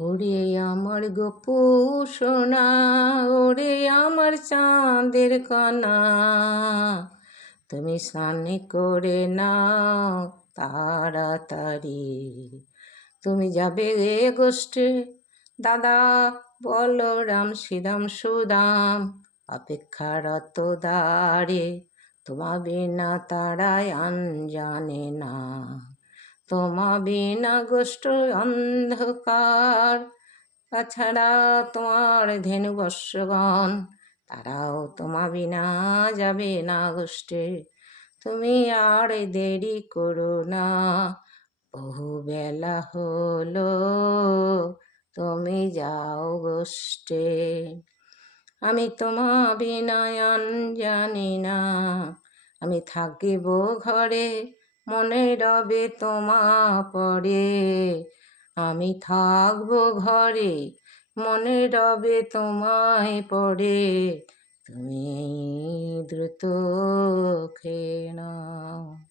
ওরে আমার গপু সোনা, ওরে আমার চাঁদের কণা, তুমি স্নান করে নাও তাড়াতাড়ি। তুমি যাবে এ গোষ্ঠে, দাদা বলরাম শ্রীরাম সুদাম অপেক্ষারত দ্বারে, তোমা বিনা তারায় আন জানে না। তোমা বিনা গোষ্ঠ অন্ধকার, তাছাড়া তোমার ধেনু বর্ষগণ, তারাও তোমা বিনা যাবে না গোষ্ঠে। তুমি আর দেরি করো না, বহু বেলা হলো, তুমি যাও গোষ্ঠে। আমি তোমা বিনায়ান জানি না, আমি থাকিব ঘরে, মনে রবে তোমা পরে। আমি থাকবো ঘরে, মনে রবে তোমায় পরে, তুমি দ্রুত খেয়ে নাও।